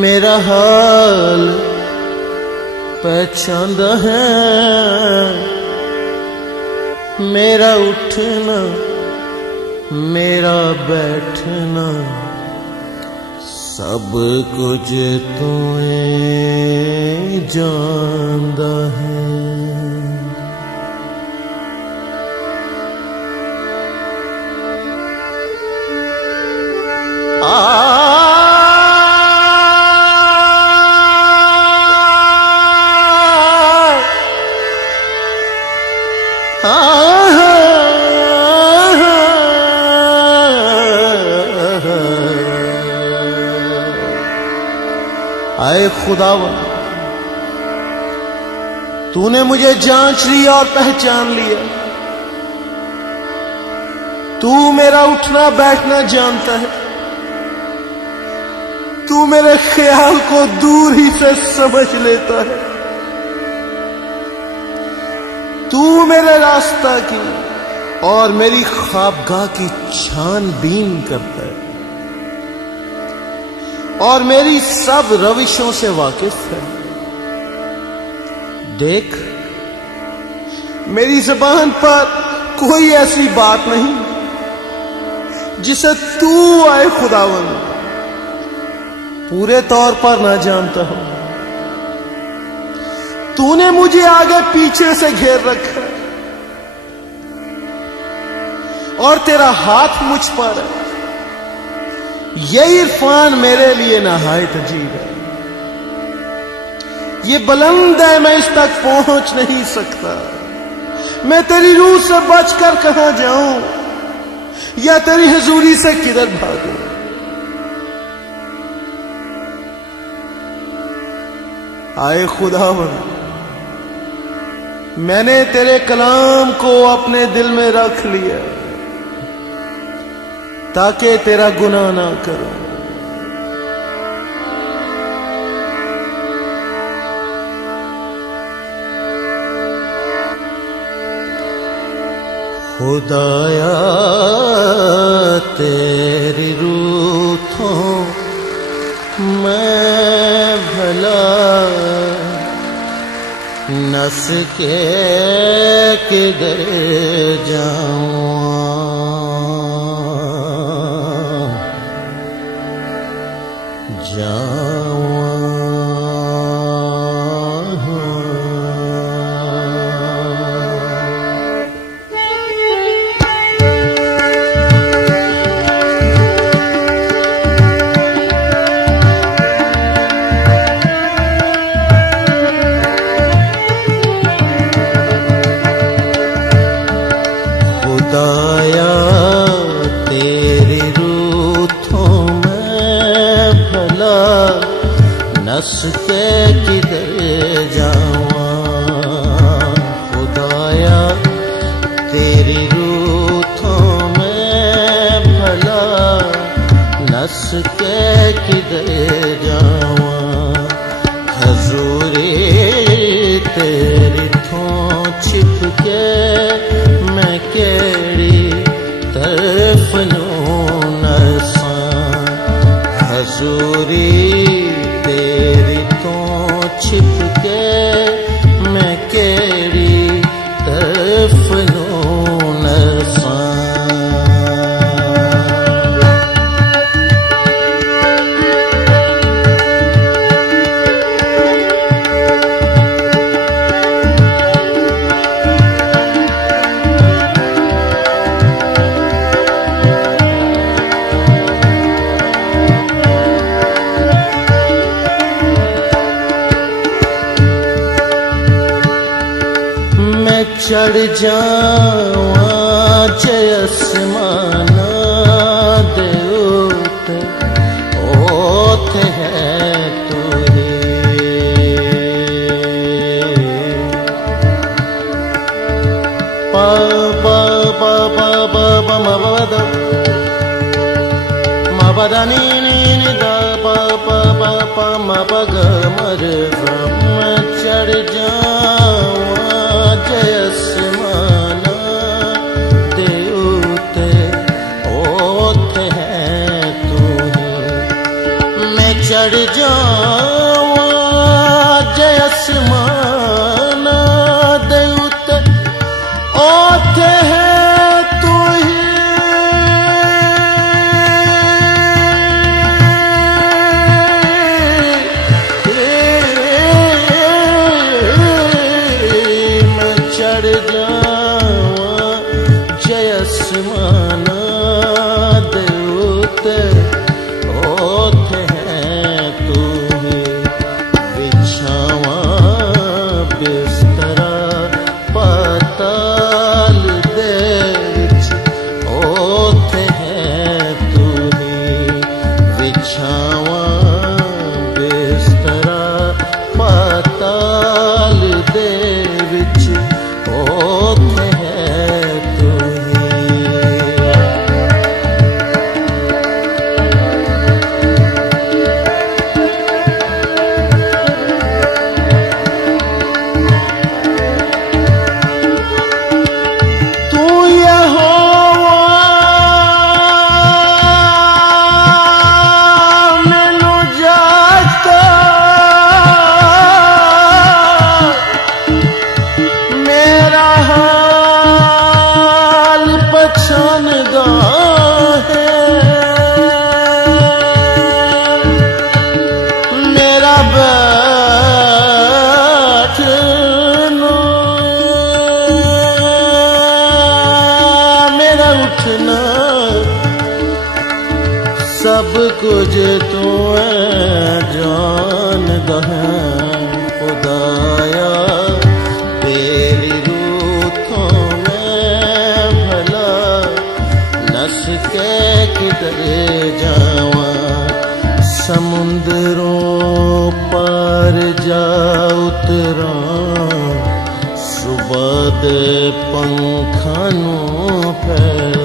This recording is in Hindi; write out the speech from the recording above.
मेरा हाल पहचानदा है, मेरा उठना मेरा बैठना सब कुछ तू जानदा है। आए खुदावन, तूने मुझे जांच लिया और पहचान लिया। तू मेरा उठना बैठना जानता है। तू मेरे ख्याल को दूर ही से समझ लेता है। तू मेरे रास्ता की और मेरी ख्वाबगाह की छानबीन करता है और मेरी सब रविशों से वाकिफ है। देख, मेरी जुबान पर कोई ऐसी बात नहीं जिसे तू आए खुदावन पूरे तौर पर ना जानता हो। तूने मुझे आगे पीछे से घेर रखा है और तेरा हाथ मुझ पर है। ये इरफान मेरे लिए नहायत अजीब है। ये बुलंद है, मैं इस तक पहुंच नहीं सकता। मैं तेरी रूह से बचकर कहां जाऊं या तेरी हुजूरी से किधर भागूं। आए खुदावन, मैंने तेरे कलाम को अपने दिल में रख लिया ताकि तेरा गुनाह ना करूं। खुदाया तेरी रूह तो मैं भला नस के किधर जाऊं। भला नस के किधर जावां खुदाया तेरी रूठों में भला नस के किधर जावां हजूरी तेरी थों छिप के मैं केड़ी तरफ नूं नसां हजूरी तेरी थों छिप के मैं केड़ी तरफ नूं नसां चढ़ जावां आसमाना दे उत्ते ओथे है तू पा पा पा पा पा पा मा पा दा नी नी नी दा पा पा पा पा मा पा ग मर मैं चढ़ जावां आसमाना दे उत्ते ओथे है तू मैं चढ़ जावां आसमाना दे उत्ते ओथे है तू चढ़ जावां आसमाना दे उत्ते ओथे है तू बिछावां बिस्तरा पाताल दे विच ओथे है तू बिछावां बिस्तरा पाताल दे विच ओथे है तू तू यहोवा मैनू जाता मेरा हाल पछानदा है मेरा बैठना मेरा उठना सब कुछ तू जानदा है खुदाया तेरी रूठों में भला नस के किधर जावां समुंदरों पार जा उतरां सुबह दे पंखां नूं फैल